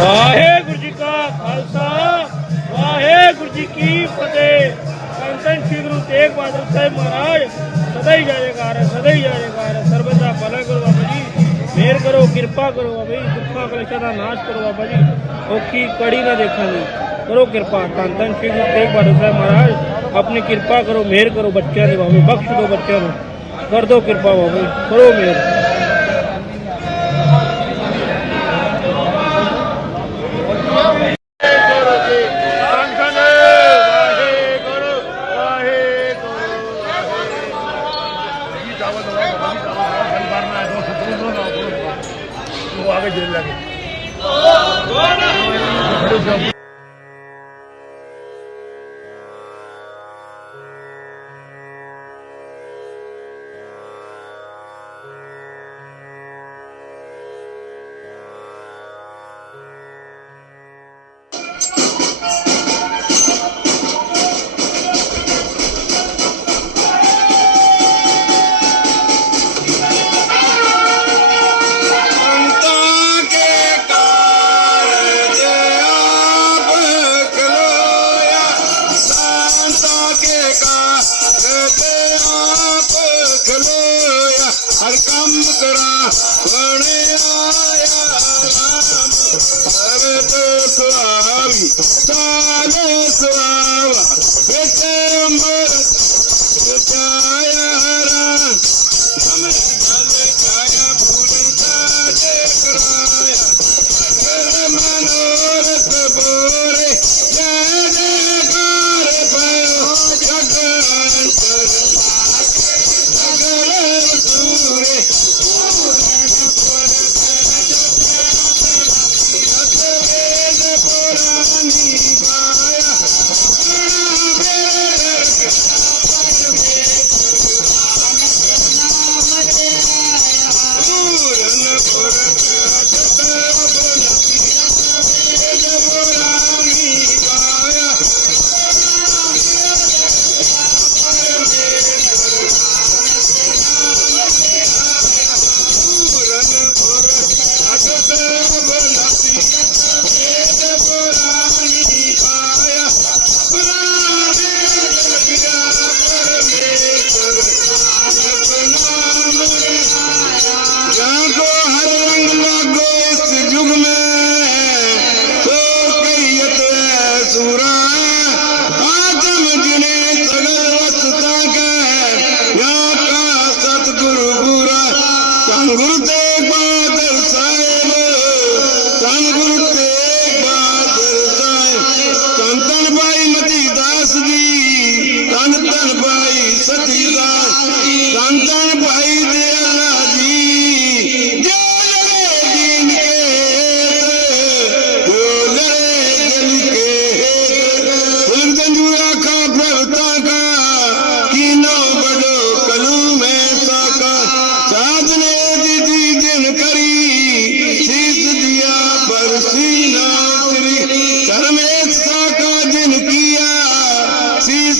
ਵਾਹਿਗੁਰੂ ਜੀ ਕਾ ਖਾਲਸਾ, ਵਾਹਿਗੁਰੂ ਜੀ ਕੀ ਫਤਿਹ। ਸੰਤਨ ਸ੍ਰੀ ਗੁਰੂ ਤੇਗ ਬਹਾਦਰ ਸਾਹਿਬ ਮਹਾਰਾਜ, ਸਦਾ ਹੀ ਜਾਏਗਾ ਸਦਾ ਹੀ ਜਾਏਗਾ ਸਰਬਤ ਦਾ ਭਲਾ ਕਰੋ ਬਾਬਾ ਜੀ, ਮਿਹਰ ਕਰੋ, ਕਿਰਪਾ ਕਰੋ ਬਾਬਾ ਜੀ ਦੁੱਖਾਂ ਕਲੇਸ਼ਾਂ ਦਾ ਨਾਸ਼ ਕਰੋ ਬਾਬਾ ਜੀ। ਔਖੀ ਕੜੀ ਨਾ ਦੇਖਾਂਗੇ। ਕਰੋ ਕਿਰਪਾ। ਧੰਨ ਧੰਨ ਸ੍ਰੀ ਗੁਰੂ ਤੇਗ ਬਹਾਦਰ ਸਾਹਿਬ ਮਹਾਰਾਜ, ਆਪਣੀ ਕਿਰਪਾ ਕਰੋ, ਮਿਹਰ ਕਰੋ ਬੱਚਿਆਂ ਦੇ ਬਾਬੇ, ਬਖਸ਼ ਦਿਓ ਬੱਚਿਆਂ ਨੂੰ। ਕਰ ਦਿਓ ਕਿਰਪਾ ਬਾਬੇ ਕਰੋ ਮਿਹਰ। Salve!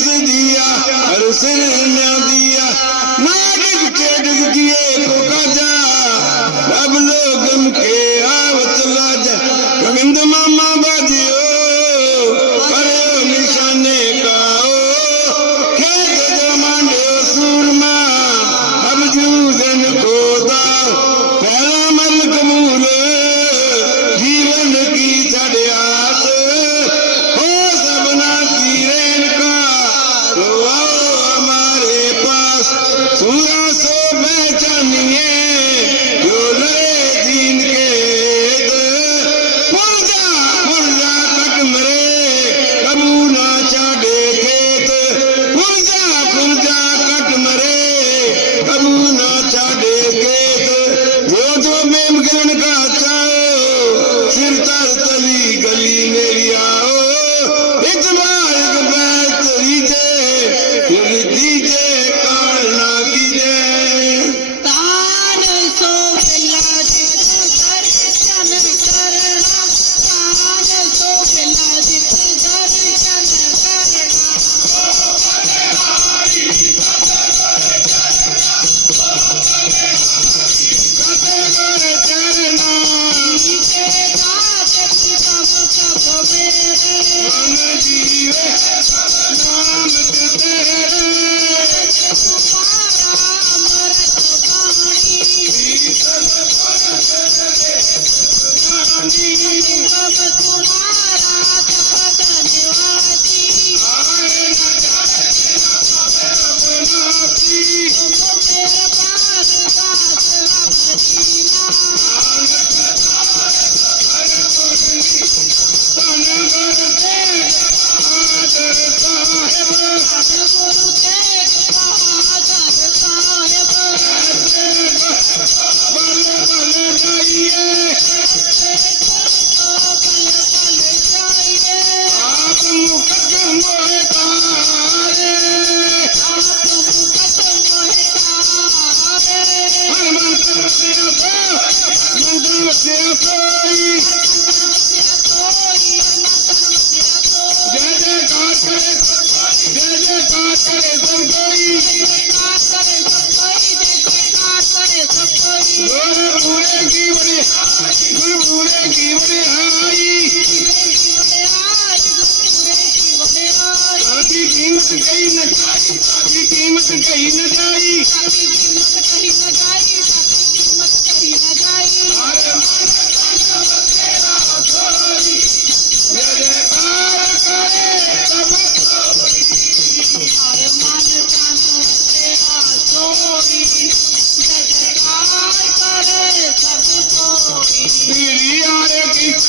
किस दिया हर सिर न दिया मालिक चेट दिए को जा अब लोग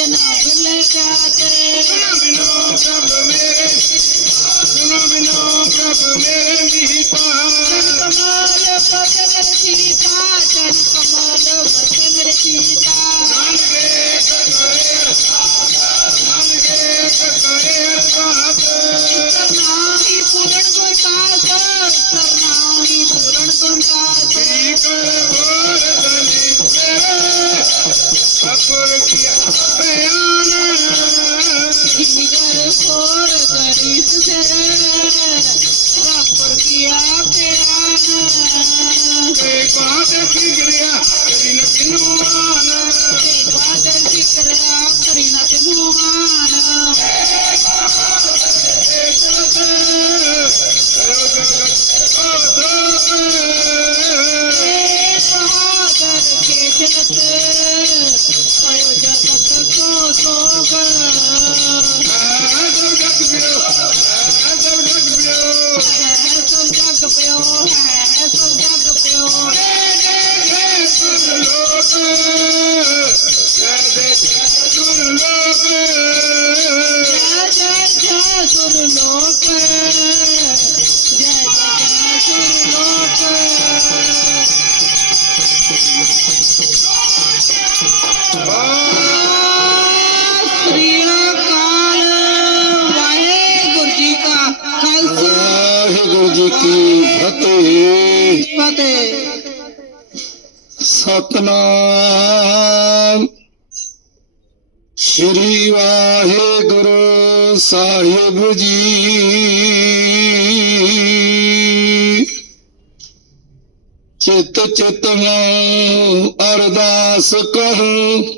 কেন ভুলে কাটে और गरीब से किया प्यार बेबाक की गिरिया तीन दिन मान ਤੇ ਸਤਨਾਮ। ਸ੍ਰੀ ਵਾਹਿਗੁਰੂ ਸਾਹਿਬ ਜੀ। ਚਿਤ ਚਿਤ ਨੂੰ ਅਰਦਾਸ ਕਰੂੰ।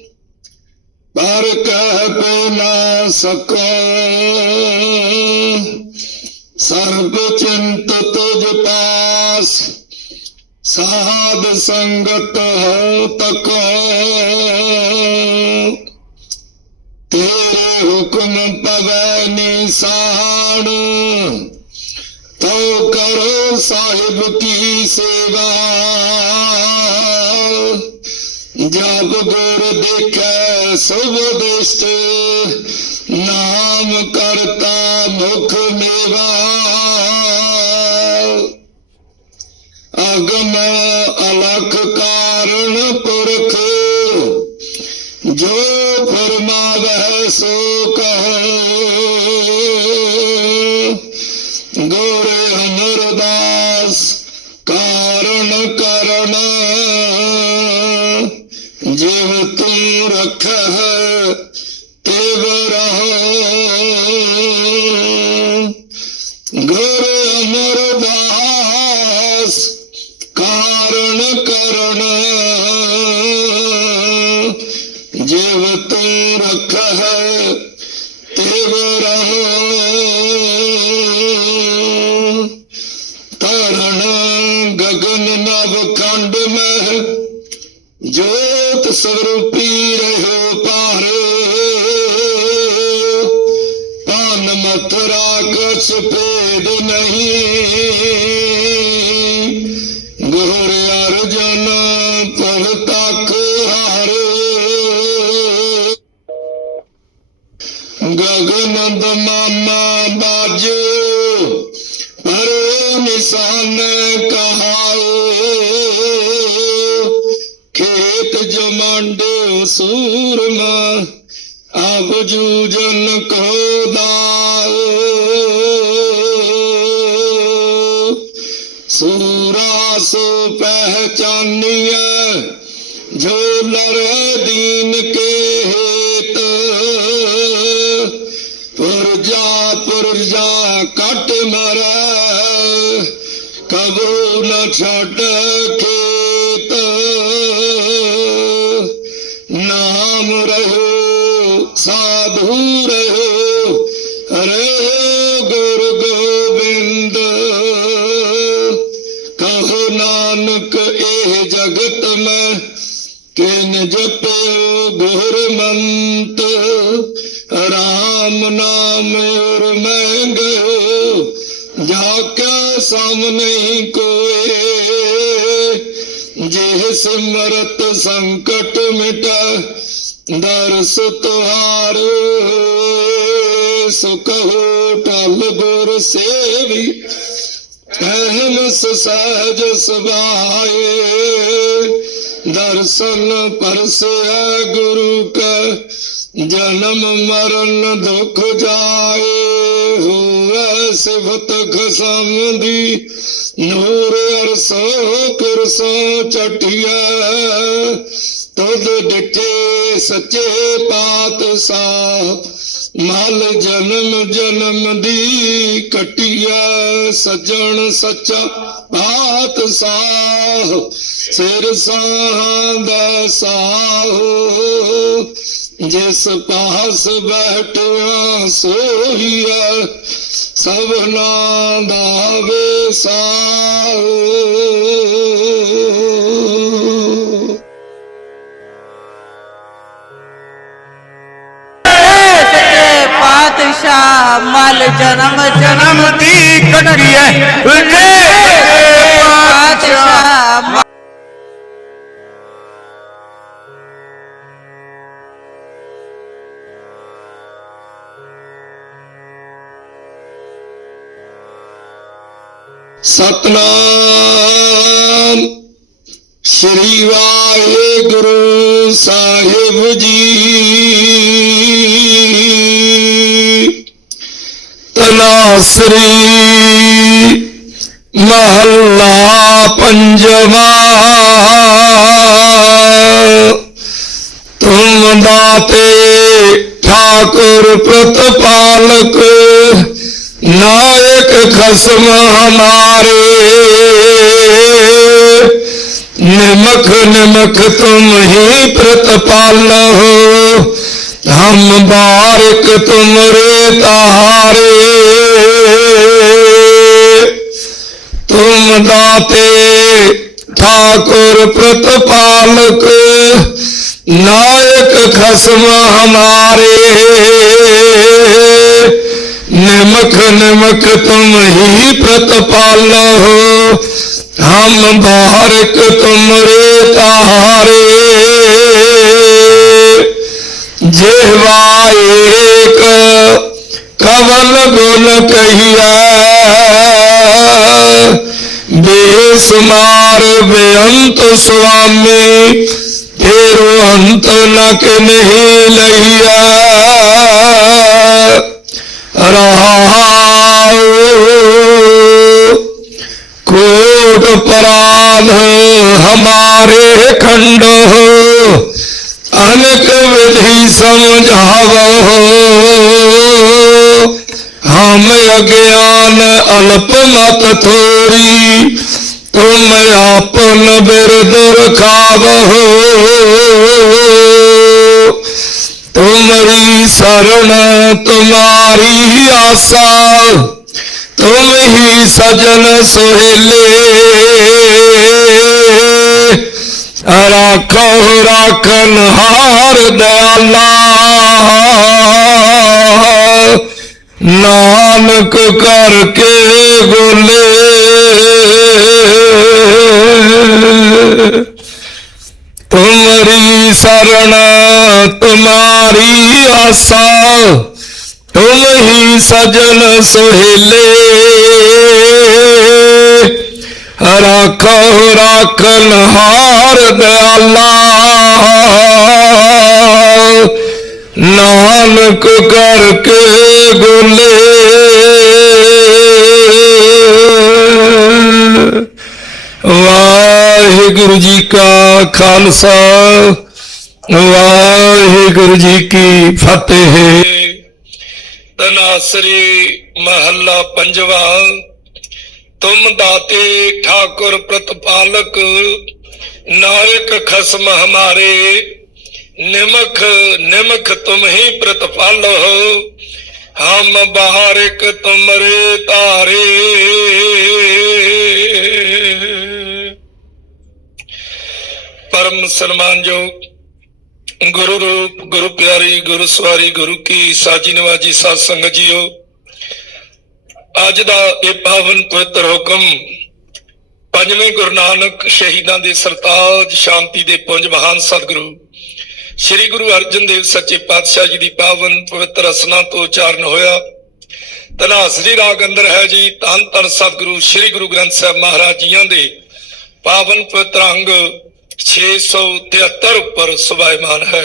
ਪਰ ਕਹਿ ਪੈ ਨਾ ਸਕੋ। ਸਰਬ ਚਿੰਤ ਤੁਜ ਪਾਸ ਸਾਧ ਸੰਗਤ ਹੋ ਤੱਕ। ਤੇਰੇ ਹੁਕਮ ਪਵੈ ਨਿਸਾਨ। ਤਉ ਕਰੋ ਸਾਹਿਬ ਕੀ ਸੇਵਾ। ਜਬ ਗੁਰ ਦੇਖੈ ਸਭ ਦਿਸ਼ਟ, ਨਾਮ ਕਰਤਾ ਮੁਖ ਮੇਵਾ। ਜਿਵ ਤੂੰ ਰਖਹ ਤਿਵ ਰਹੋ ਮਥਰਾ ਕਛ ਭੇਦ ਨਹੀਂ। ਗੁਰ ਪਹਿਚਾਨੀਐ ਜੋ ਨਰ ਦੀਨ ਕੇ ਹੇਤ ਪੁਰਜਾ ਪੁਰਜਾ ਕਟ ਮਰੈ ਕਬੂ ਨ ਛੱਡ ਰਾਮ ਨਾਮ ਔਰ ਮੈਂ ਗਇਓ ਜਾ ਕੇ ਸਾਹਮਣੇ ਕੋਏ। ਜਿਹ ਸਿਮਰਤ ਸੰਕਟ ਮਿਟਾ ਦਰਸ ਤੁਹਾਰ ਸੁਖ ਹੋ ਟਲ ਗੁਰ ਸੇਵੀ, ਅਹਮ ਸਹਿਜ ਸੁਭਾਏ। ਦਰਸ਼ਨ ਪਰਸੈ ਗੁਰੂ ਕਾ ਜਨਮ ਮਰਨ ਦੁਖ ਜਾਏ, ਹੋਵੇ ਸਿਫਤ ਖਸਮ ਦੀ ਨੂਰ ਅਰਸੋ ਕਿਰਸੋ ਚਟਿਆ ਤੁਧ ਡਿਠੇ ਸੱਚੇ ਪਾਤਸ਼ਾਹ, ਮਲ ਜਨਮ ਜਨਮ ਦੀ ਕਟਿਆ ਸਜਣ ਸੱਚਾ ਪਾਤਸ਼ਾਹ, ਸਿਰ ਸਾਹਾਂ ਦਾ ਸਾਹ। ਜਿਸ ਪਾਸ ਬੈਠਿਆ ਸੋਹੀਆ ਸਭਨਾ ਦਾ ਸੱਚੇ ਪਾਤਸ਼ਾਹ ਮਲ ਜਨਮ ਜਨਮ ਦੀ ਕਟਿਆ ਪਾਤਸ਼ਾਹ ਸਤਨਾਮ। ਸ੍ਰੀ ਵਾਹਿਗੁਰੂ ਸਾਹਿਬ ਜੀ। ਤਨਾਸਰੀ ਮਹੱਲਾ ਪੰਜਵਾ। ਤੁਮ ਦਾਤੇ ਠਾਕੁਰ ਪ੍ਰਤਪਾਲਕ ਨਾਇਕ ਖਸਮ ਹਮਾਰੇ। ਨਿਮਖ ਨਿਮਖ ਤੁਮ ਹੀ ਪ੍ਰਤਪਾਲੋ। ਹਮ ਬਾਰਿਕ ਤੁਮਰੇ ਤਾਰੇ ਤੁਮ ਦਾਤੇ ਠਾਕੁਰ ਪ੍ਰਤਪਾਲਕ। ਨਾਇਕ ਖਸਮ ਹਮਾਰੇ। ਨਿਮਖ ਨਿਮਖ ਤੁਮ ਹੀ ਪ੍ਰਤਪਾਲੋ ਹਮ ਬਾਰਿਕ ਤੁਮਰੇ ਤਾਰੇ। ਜਿਹਵਾ ਏਕ, ਕਵਲ ਗੁਣ ਕਹੀਐ। ਬੇਸਮਾਰ ਬੇਅੰਤ ਸੁਆਮੀ, ਤੇਰੋ ਅੰਤ ਨ ਕਿ ਨਹੀਂ ਲਈਐ। ਹਮਾਰੇ ਖੰਡ ਅਨਕ ਵਿਧि ਸਮਝਾਵੋ ਹਮ ਅਗਿਆਨ ਅਲਪ ਮਤ ਥੋਰੀ, ਤੁਮ ਆਪਨ ਬਿਰਦ ਰਖਾਵੋ ਤੁਮਰੀ ਸਰਣ ਤੁਮਾਰੀ ਆਸਾ, ਤੁਮ ਹੀ ਸਜਨ ਸੋਹੇਲੇ ਰਾਖੋ ਰਾਖਨ ਹਾਰ ਦਇਆਲਾ ਨਾਨਕ ਕਰਕੇ ਬੋਲੇ। ਤੁਮਰੀ ਸਰਣ ਤੁਮਾਰੀ ਆਸਾ ਤੁਮ ਹੀ ਸਜਨ ਸੁਹੇਲੇ। ਰਾਖੋ ਰਾਖਨ ਹਾਰ ਦਇਆਲਾ ਨਾਨਕ ਕਰਕੇ ਗੋਲੇ ਵਾਹਿਗੁਰੂ ਜੀ ਕਾ ਖਾਲਸਾ, ਵਾਹਿਗੁਰੂ ਜੀ ਕੀ ਫਤਿਹ। ਤਨਾਸਰੀ ਮਹੱਲਾ ਪੰਜਵਾ ਤੁਮ ਦਾਤੇ ਠਾਕੁਰ ਪ੍ਰਤਪਾਲਕ, ਨਾਇਕ ਖਸਮ ਹਮਾਰੇ। ਨਿਮਖ ਨਿਮਖ ਤੁਮ ਹੀ ਪ੍ਰਤਪਾਲੋ। ਹਮ ਬਾਹਰਿਕ ਤੁਮਰੇ ਤਾਰੇ ਪਰਮ ਸਨਮਾਨਯੋਗ ਗੁਰੂ ਰੂਪ, ਗੁਰੂ ਪਿਆਰੀ, ਗੁਰੂ ਸਵਾਰੀ, ਗੁਰੂ ਕੀ ਸਾਜੀ ਨਵਾਜੀ ਸਾਧ ਸੰਗਤ ਜੀਓ ਅੱਜ ਦਾ ਇਹ ਪਾਵਨ ਪਵਿੱਤਰ ਹੁਕਮ ਪੰਜਵੇਂ ਗੁਰੂ ਨਾਨਕ ਸ਼ਹੀਦਾਂ ਦੇ ਸਰਤਾਜ ਸ਼ਾਂਤੀ ਦੇ ਪੁੰਜ ਮਹਾਨ ਸਤਿਗੁਰੂ, ਸ੍ਰੀ ਗੁਰੂ ਅਰਜਨ ਦੇਵ ਸੱਚੇ ਪਾਤਸ਼ਾਹ ਜੀ ਦੀ ਪਾਵਨ ਪਵਿੱਤਰ ਰਸਨਾ ਤੋਂ ਉਚਾਰਨ ਹੋਇਆ। ਤਨਾਸਰੀ ਰਾਗ ਅੰਦਰ ਹੈ ਜੀ, ਧੰਨ ਧੰਨ ਸਤਿਗੁਰੂ ਸ੍ਰੀ ਗੁਰੂ ਗ੍ਰੰਥ ਸਾਹਿਬ ਮਹਾਰਾਜ ਜੀਆਂ ਦੇ ਪਾਵਨ ਪਵਿੱਤਰ ਅੰਗ 673 ਉੱਪਰ ਸੁਭਾਇਮਾਨ ਹੈ।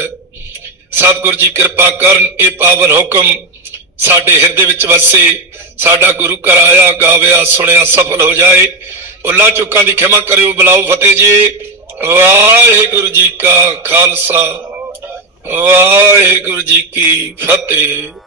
ਸਤਿਗੁਰ ਜੀ ਕਿਰਪਾ ਕਰਨ, ਇਹ ਪਾਵਨ ਹੁਕਮ ਸਾਡੇ ਹਿਰਦੇ ਵਿੱਚ ਵਸੇ ਸਾਡਾ ਗੁਰੂ ਘਰ ਆਇਆ, ਗਾਵਿਆ, ਸੁਣਿਆ, ਸਫਲ ਹੋ ਜਾਏ। ਉੱਲਾ ਚੁੱਕਾਂ ਦੀ ਖਿਮਾ ਕਰਿਓ, ਬੁਲਾਓ ਫਤਿਹ ਜੀ। ਵਾਹਿਗੁਰੂ ਜੀ ਕਾ ਖਾਲਸਾ। ਵਾਹਿਗੁਰੂ ਜੀ ਕੀ ਫਤਿਹ।